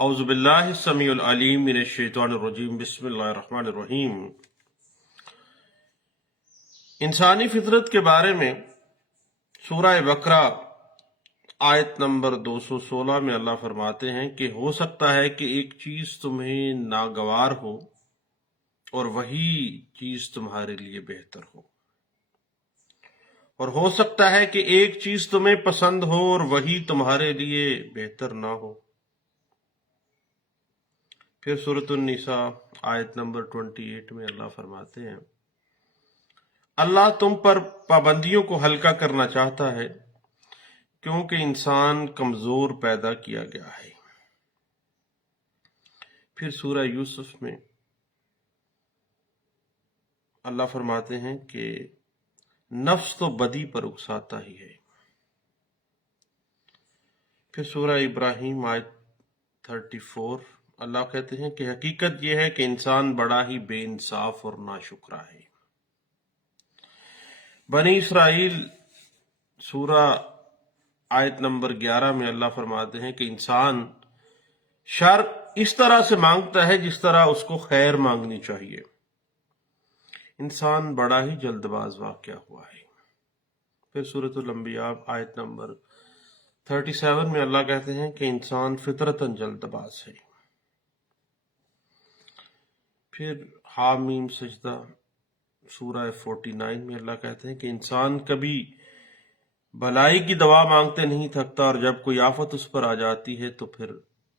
اعوذ باللہ السمیع العلیم من الشیطان الرجیم بسم اللہ الرحمن الرحیم۔ انسانی فطرت کے بارے میں سورہ بقرہ آیت نمبر 216 میں اللہ فرماتے ہیں کہ ہو سکتا ہے کہ ایک چیز تمہیں ناگوار ہو اور وہی چیز تمہارے لیے بہتر ہو، اور ہو سکتا ہے کہ ایک چیز تمہیں پسند ہو اور وہی تمہارے لیے بہتر نہ ہو۔ پھر سورۃ النساء آیت نمبر 28 میں اللہ فرماتے ہیں اللہ تم پر پابندیوں کو ہلکا کرنا چاہتا ہے کیونکہ انسان کمزور پیدا کیا گیا ہے۔ پھر سورہ یوسف میں اللہ فرماتے ہیں کہ نفس تو بدی پر اکساتا ہی ہے۔ پھر سورہ ابراہیم آیت 34 اللہ کہتے ہیں کہ حقیقت یہ ہے کہ انسان بڑا ہی بے انصاف اور ناشکرا ہے۔ بنی اسرائیل سورہ آیت نمبر 11 میں اللہ فرماتے ہیں کہ انسان شر اس طرح سے مانگتا ہے جس طرح اس کو خیر مانگنی چاہیے۔ انسان بڑا ہی جلد باز واقع ہوا ہے۔ پھر سورۃ الانبیاء آیت نمبر 37 میں اللہ کہتے ہیں کہ انسان فطرتاً جلد باز ہے۔ پھر حامیم سجدہ سورہ 49 میں اللہ کہتے ہیں کہ انسان کبھی بھلائی کی دعا مانگتے نہیں تھکتا، اور جب کوئی آفت اس پر آ جاتی ہے تو پھر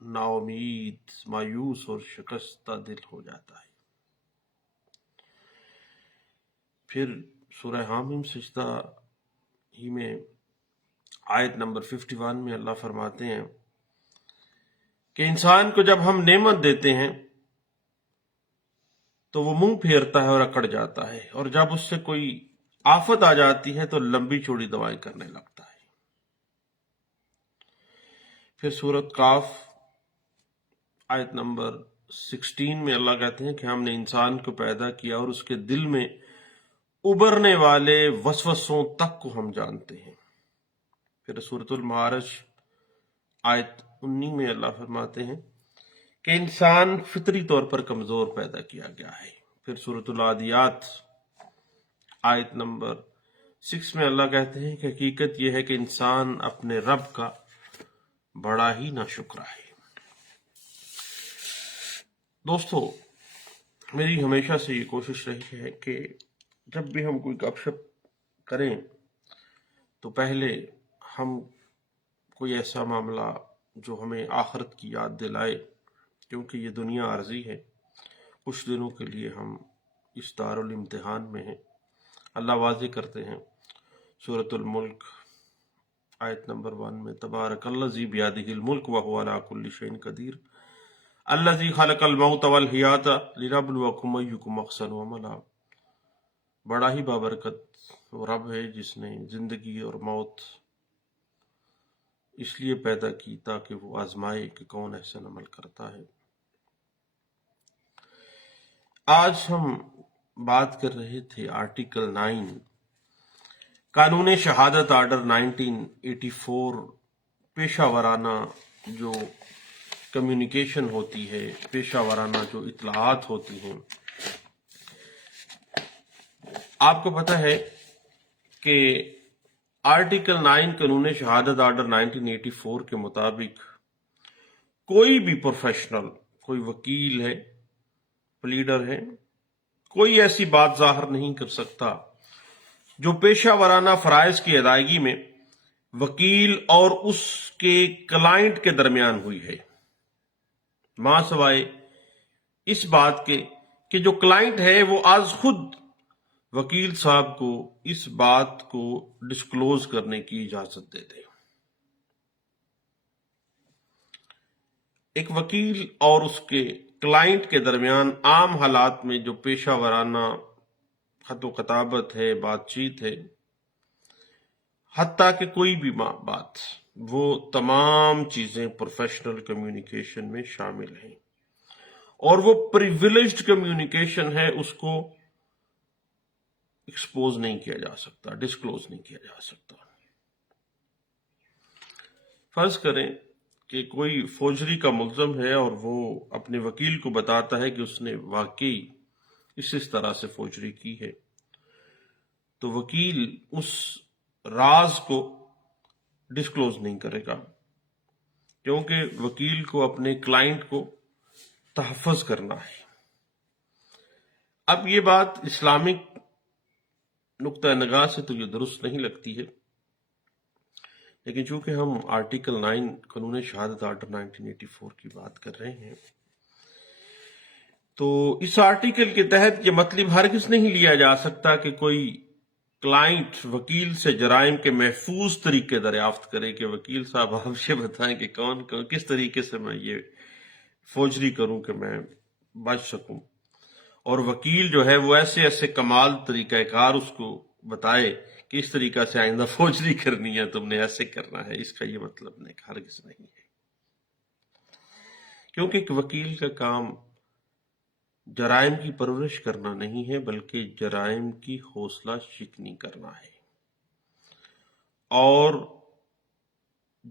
نا امید، مایوس اور شکستہ دل ہو جاتا ہے۔ پھر سورہ حامیم سجدہ ہی میں آیت نمبر 51 میں اللہ فرماتے ہیں کہ انسان کو جب ہم نعمت دیتے ہیں تو وہ منہ پھیرتا ہے اور اکڑ جاتا ہے، اور جب اس سے کوئی آفت آ جاتی ہے تو لمبی چوڑی دعائیں کرنے لگتا ہے۔ پھر سورۃ قاف آیت نمبر 16 میں اللہ کہتے ہیں کہ ہم نے انسان کو پیدا کیا اور اس کے دل میں ابھرنے والے وسوسوں تک کو ہم جانتے ہیں۔ پھر سورۃ المعارج آیت 19 میں اللہ فرماتے ہیں کہ انسان فطری طور پر کمزور پیدا کیا گیا ہے۔ پھر سورۃ العادیات آیت نمبر 6 میں اللہ کہتے ہیں کہ حقیقت یہ ہے کہ انسان اپنے رب کا بڑا ہی ناشکرا ہے۔ دوستو، میری ہمیشہ سے یہ کوشش رہی ہے کہ جب بھی ہم کوئی گپ شپ کریں تو پہلے ہم کوئی ایسا معاملہ جو ہمیں آخرت کی یاد دلائے، کیونکہ یہ دنیا عارضی ہے، کچھ دنوں کے لیے ہم اس دارالامتحان میں ہیں۔ اللہ واضح کرتے ہیں سورۃ الملک آیت نمبر 1 میں تبارک الذی بیدہ الملک وہو علی کل شیء قدیر الذی خلق الموت والحیاۃ لنبلوکم ایکم احسن عملا۔ بڑا ہی بابرکت وہ رب ہے جس نے زندگی اور موت اس لیے پیدا کی تاکہ وہ آزمائے کہ کون احسن عمل کرتا ہے۔ آج ہم بات کر رہے تھے آرٹیکل 9 قانون شہادت آرڈر 1984، پیشہ ورانہ جو کمیونیکیشن ہوتی ہے، پیشہ ورانہ جو اطلاعات ہوتی ہیں۔ آپ کو پتہ ہے کہ آرٹیکل 9 قانون شہادت آرڈر 1984 کے مطابق کوئی بھی پروفیشنل، کوئی وکیل ہے، پلیڈر ہے، کوئی ایسی بات ظاہر نہیں کر سکتا جو پیشہ ورانہ فرائض کی ادائیگی میں وکیل اور اس کے کلائنٹ کے درمیان ہوئی ہے، ماں سوائے اس بات کے کہ جو کلائنٹ ہے وہ آج خود وکیل صاحب کو اس بات کو ڈسکلوز کرنے کی اجازت دے دے۔ ایک وکیل اور اس کے کلائنٹ کے درمیان عام حالات میں جو پیشہ ورانہ خط و خطابت ہے، بات چیت ہے، حتیٰ کہ کوئی بھی بات، وہ تمام چیزیں پروفیشنل کمیونیکیشن میں شامل ہیں، اور وہ پریویلیجڈ کمیونیکیشن ہے، اس کو ایکسپوز نہیں کیا جا سکتا، ڈسکلوز نہیں کیا جا سکتا۔ فرض کریں کہ کوئی فوجری کا ملزم ہے اور وہ اپنے وکیل کو بتاتا ہے کہ اس نے واقعی اس طرح سے فوجری کی ہے، تو وکیل اس راز کو ڈسکلوز نہیں کرے گا، کیونکہ وکیل کو اپنے کلائنٹ کو تحفظ کرنا ہے۔ اب یہ بات اسلامک نقطہ نگاہ سے تو یہ درست نہیں لگتی ہے، لیکن چونکہ ہم آرٹیکل 9 قانون شہادت آرڈر 1984 کی بات کر رہے ہیں، تو اس آرٹیکل کے تحت یہ مطلب ہرگز نہیں لیا جا سکتا کہ کوئی کلائنٹ وکیل سے جرائم کے محفوظ طریقے دریافت کرے کہ وکیل صاحب آپ یہ بتائیں کہ کس طریقے سے میں یہ فوجری کروں کہ میں بچ سکوں، اور وکیل جو ہے وہ ایسے کمال طریقہ کار اس کو بتائے کہ اس طریقہ سے آئندہ فوجری کرنی ہے، تم نے ایسے کرنا ہے۔ اس کا یہ مطلب نہیں، ہرگز نہیں ہے، کیونکہ ایک وکیل کا کام جرائم کی پرورش کرنا نہیں ہے، بلکہ جرائم کی حوصلہ شکنی کرنا ہے، اور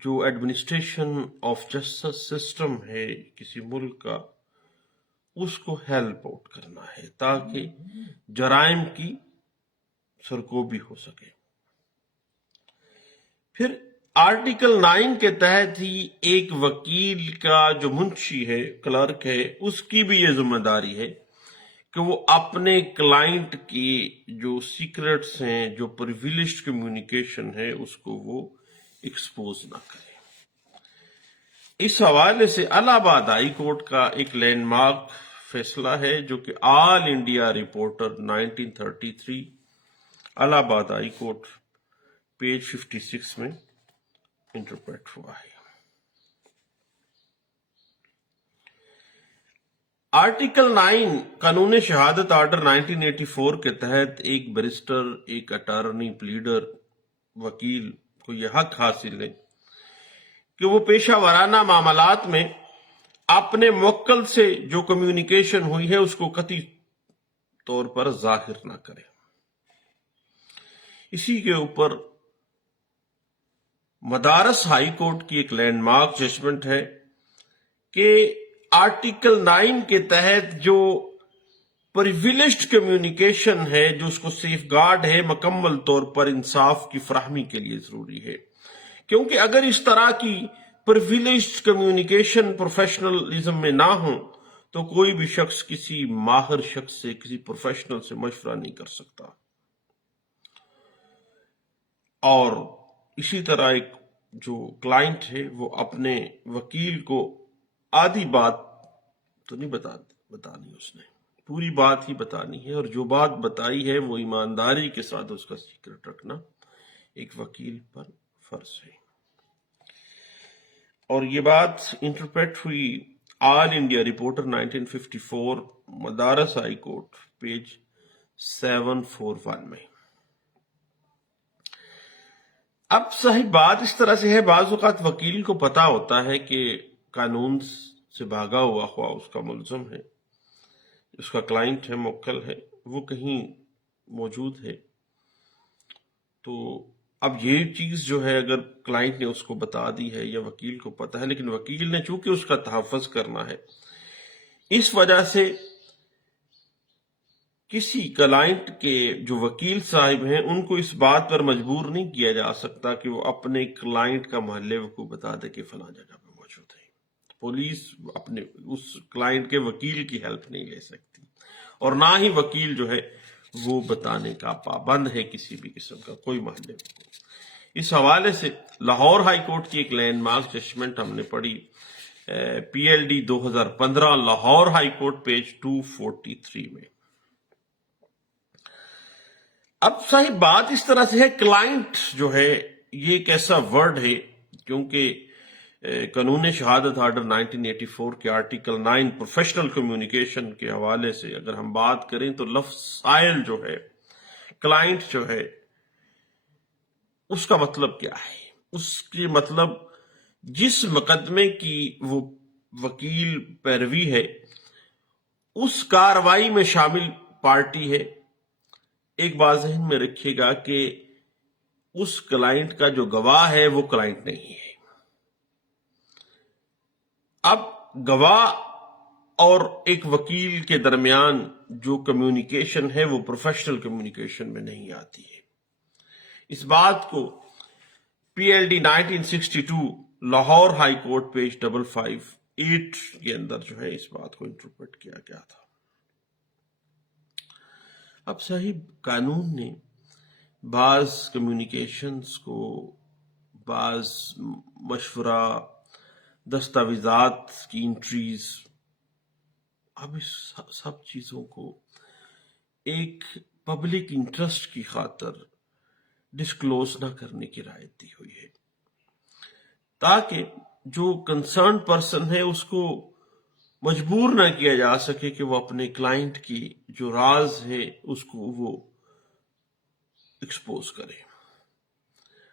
جو ایڈمنسٹریشن آف جسٹس سسٹم ہے کسی ملک کا، اس کو ہیلپ آؤٹ کرنا ہے تاکہ جرائم کی سرکوبی ہو سکے۔ پھر آرٹیکل 9 کے تحت ہی ایک وکیل کا جو منشی ہے، کلرک ہے، اس کی بھی یہ ذمہ داری ہے کہ وہ اپنے کلائنٹ کی جو سیکرٹس ہیں، جو پریویلیجڈ کمیونیکیشن ہے، اس کو وہ ایکسپوز نہ کرے۔ اس حوالے سے الہ آباد ہائی کورٹ کا ایک لینڈ مارک فیصلہ ہے جو کہ آل انڈیا رپورٹر 1933 الہ آباد ہائی کورٹ پیج 56 میں انٹرپریٹ ہوا ہے۔ آرٹیکل 9 قانون شہادت آرڈر 1984 کے تحت ایک بیرسٹر، ایک اٹارنی، پلیڈر، وکیل کو یہ حق حاصل ہے کہ وہ پیشہ ورانہ معاملات میں اپنے موکل سے جو کمیونیکیشن ہوئی ہے اس کو قطعی طور پر ظاہر نہ کرے۔ اسی کے اوپر مدارس ہائی کورٹ کی ایک لینڈ مارک ججمنٹ ہے کہ آرٹیکل 9 کے تحت جو پریویلیجڈ کمیونیکیشن ہے، جو اس کو سیف گارڈ ہے، مکمل طور پر انصاف کی فراہمی کے لیے ضروری ہے، کیونکہ اگر اس طرح کی پریویلیجڈ کمیونیکیشن پروفیشنلزم میں نہ ہو تو کوئی بھی شخص کسی ماہر شخص سے، کسی پروفیشنل سے مشورہ نہیں کر سکتا۔ اور اسی طرح ایک جو کلائنٹ ہے وہ اپنے وکیل کو آدھی بات تو نہیں بتانی، اس نے پوری بات ہی بتانی ہے، اور جو بات بتائی ہے وہ ایمانداری کے ساتھ اس کا سیکرٹ رکھنا ایک وکیل پر فرض ہے۔ اور یہ بات انٹرپریٹ ہوئی آل انڈیا رپورٹر 1954 مدارس ہائی کورٹ پیج 741 میں۔ اب صحیح بات اس طرح سے ہے، بعض اوقات وکیل کو پتا ہوتا ہے کہ قانون سے بھاگا ہوا خواہ اس کا ملزم ہے، اس کا کلائنٹ ہے، موکل ہے، وہ کہیں موجود ہے، تو اب یہ چیز جو ہے اگر کلائنٹ نے اس کو بتا دی ہے یا وکیل کو پتا ہے، لیکن وکیل نے چونکہ اس کا تحفظ کرنا ہے، اس وجہ سے کسی کلائنٹ کے جو وکیل صاحب ہیں ان کو اس بات پر مجبور نہیں کیا جا سکتا کہ وہ اپنے کلائنٹ کا محلے کو بتا دے کہ فلاں جگہ پہ موجود ہے۔ پولیس اپنے اس کلائنٹ کے وکیل کی ہیلپ نہیں لے سکتی، اور نہ ہی وکیل جو ہے وہ بتانے کا پابند ہے کسی بھی قسم کا کوئی محلے کو۔ اس حوالے سے لاہور ہائی کورٹ کی ایک لینڈ مارک ججمنٹ ہم نے پڑھی، پی L D 2015 Lahore high court page 243 میں۔ اب صحیح بات اس طرح سے ہے، کلائنٹ جو ہے یہ ایک ایسا ورڈ ہے، کیونکہ قانون شہادت آرڈر 1984 کے آرٹیکل 9 پروفیشنل کمیونیکیشن کے حوالے سے اگر ہم بات کریں تو لفظ سائل جو ہے، کلائنٹ جو ہے، اس کا مطلب کیا ہے؟ اس کے مطلب جس مقدمے کی وہ وکیل پیروی ہے اس کاروائی میں شامل پارٹی ہے۔ ایک بات ذہن میں رکھیے گا کہ اس کلائنٹ کا جو گواہ ہے وہ کلائنٹ نہیں ہے، اب گواہ اور ایک وکیل کے درمیان جو کمیونیکیشن ہے وہ پروفیشنل کمیونیکیشن میں نہیں آتی ہے. اس بات کو پی L D 1962 Lahore high court page 558 کے اندر جو ہے اس بات کو انٹرپریٹ کیا گیا تھا. اب صاحب قانون نے بعض کمیونیکیشنز کو، بعض مشورہ، دستاویزات کی انٹریز، اب اس سب چیزوں کو ایک پبلک انٹرسٹ کی خاطر ڈسکلوز نہ کرنے کی رعایت دی ہوئی ہے، تاکہ جو کنسرن پرسن ہے اس کو مجبور نہ کیا جا سکے کہ وہ اپنے کلائنٹ کی جو راز ہے اس کو وہ ایکسپوز کرے.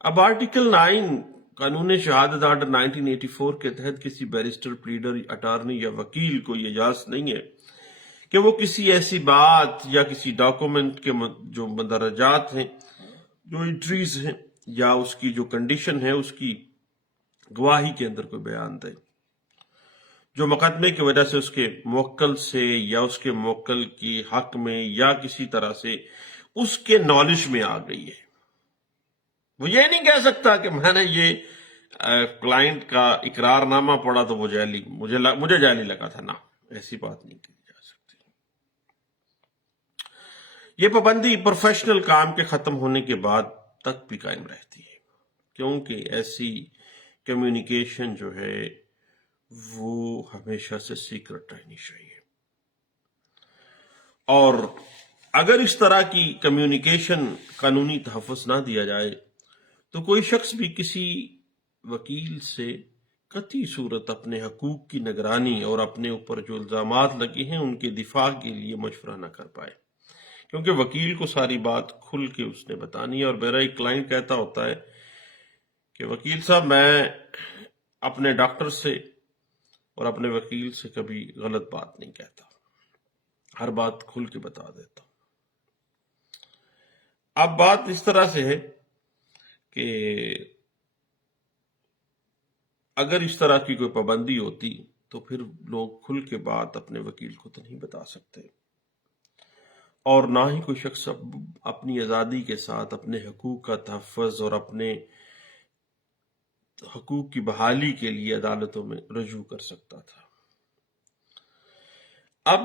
اب آرٹیکل 9 قانون شہادت آرڈر 1984 کے تحت کسی بیرسٹر، پلیڈر، اٹارنی یا وکیل کو یہ اجازت نہیں ہے کہ وہ کسی ایسی بات یا کسی ڈاکومنٹ کے جو مندرجات ہیں، جو انٹریز ہیں، یا اس کی جو کنڈیشن ہے اس کی گواہی کے اندر کوئی بیان دے جو مقدمے کی وجہ سے اس کے موکل سے یا اس کے موکل کی حق میں یا کسی طرح سے اس کے نالج میں آ گئی ہے. وہ یہ نہیں کہہ سکتا کہ میں نے یہ کلائنٹ کا اقرار نامہ پڑھا تو وہ جعلی، مجھے جعلی لگا تھا. نا، ایسی بات نہیں کی جا سکتی. یہ پابندی پروفیشنل کام کے ختم ہونے کے بعد تک بھی قائم رہتی ہے، کیونکہ ایسی کمیونیکیشن جو ہے وہ ہمیشہ سے سیکرٹ رہنی چاہیے. اور اگر اس طرح کی کمیونیکیشن قانونی تحفظ نہ دیا جائے تو کوئی شخص بھی کسی وکیل سے قطعی صورت اپنے حقوق کی نگرانی اور اپنے اوپر جو الزامات لگے ہیں ان کے دفاع کے لیے مشورہ نہ کر پائے، کیونکہ وکیل کو ساری بات کھل کے اس نے بتانی ہے. اور میرا ایک کلائنٹ کہتا ہوتا ہے کہ وکیل صاحب، میں اپنے ڈاکٹر سے اور اپنے وکیل سے کبھی غلط بات نہیں کہتا، ہر بات کھل کے بتا دیتا ہوں. اب بات اس طرح سے ہے کہ اگر اس طرح کی کوئی پابندی ہوتی تو پھر لوگ کھل کے بات اپنے وکیل کو تو نہیں بتا سکتے، اور نہ ہی کوئی شخص اپنی آزادی کے ساتھ اپنے حقوق کا تحفظ اور اپنے حقوق کی بحالی کے لیے عدالتوں میں رجوع کر سکتا تھا. اب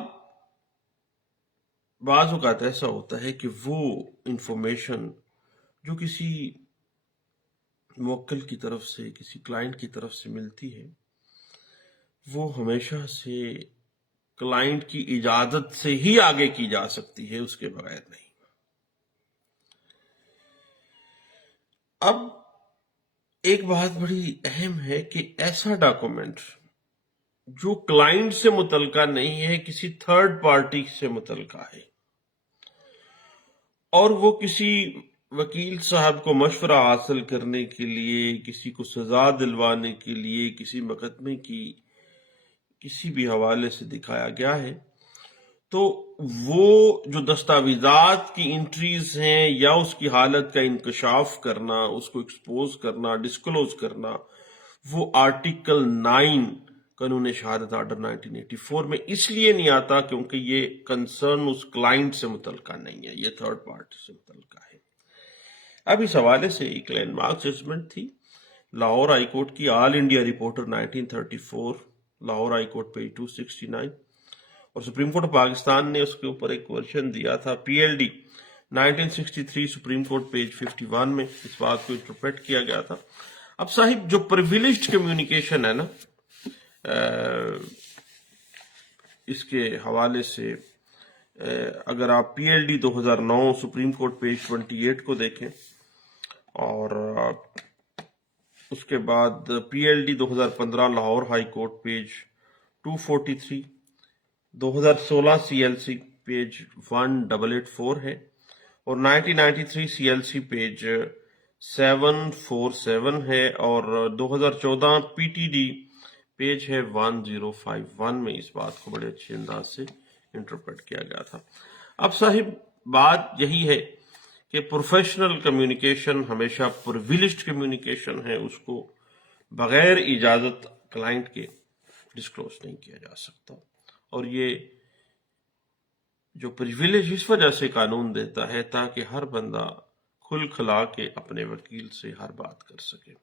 بعض اوقات ایسا ہوتا ہے کہ وہ انفارمیشن جو کسی موکل کی طرف سے، کسی کلائنٹ کی طرف سے ملتی ہے، وہ ہمیشہ سے کلائنٹ کی اجازت سے ہی آگے کی جا سکتی ہے، اس کے بغیر نہیں. اب ایک بات بڑی اہم ہے کہ ایسا ڈاکومنٹ جو کلائنٹ سے متعلقہ نہیں ہے، کسی تھرڈ پارٹی سے متعلقہ ہے، اور وہ کسی وکیل صاحب کو مشورہ حاصل کرنے کے لیے، کسی کو سزا دلوانے کے لیے، کسی مقدمے کی کسی بھی حوالے سے دکھایا گیا ہے، تو وہ جو دستاویزات کی انٹریز ہیں یا اس کی حالت کا انکشاف کرنا، اس کو ایکسپوز کرنا، ڈسکلوز کرنا، وہ آرٹیکل 9 قانون شہادت آرڈر 1984 میں اس لیے نہیں آتا کیونکہ یہ کنسرن اس کلائنٹ سے متعلقہ نہیں ہے، یہ تھرڈ پارٹی سے متعلقہ ہے. اب اس حوالے سے ایک لینڈ مارک ججمنٹ تھی لاہور ہائی کورٹ کی، All India Reporter 1934، Lahore high court page 269، اور سپریم کورٹ پاکستان نے اس کے اوپر ایک ورژن دیا تھا پی L D 1963، supreme court page 51 میں اس بات کو انٹرپریٹ کیا گیا تھا. اب صاحب جو پریویلیجڈ کمیونیکیشن ہے نا، اس کے حوالے سے اگر آپ P L D 2009 supreme court page 28 کو دیکھیں، اور اس کے بعد P L D 2015 Lahore high court page 243، 2016 C L C page 1884 ہے، اور 1993 سی ایل سی پیج 747 ہے، اور 2014 پی ٹی ڈی پیج ہے 1051 میں اس بات کو بڑے اچھے انداز سے انٹرپریٹ کیا گیا تھا. اب صاحب بات یہی ہے کہ پروفیشنل کمیونیکیشن ہمیشہ پرویلیجڈ کمیونیکیشن ہے، اس کو بغیر اجازت کلائنٹ کے ڈسکلوز نہیں کیا جا سکتا. اور یہ جو پریویلیج اس وجہ سے قانون دیتا ہے تاکہ ہر بندہ کھل کھلا کے اپنے وکیل سے ہر بات کر سکے.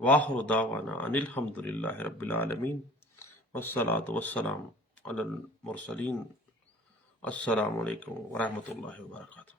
وآخر دعوانا ان الحمد للہ رب العالمین والصلاة والسلام علی المرسلین. السلام علیکم ورحمۃ اللہ وبرکاتہ.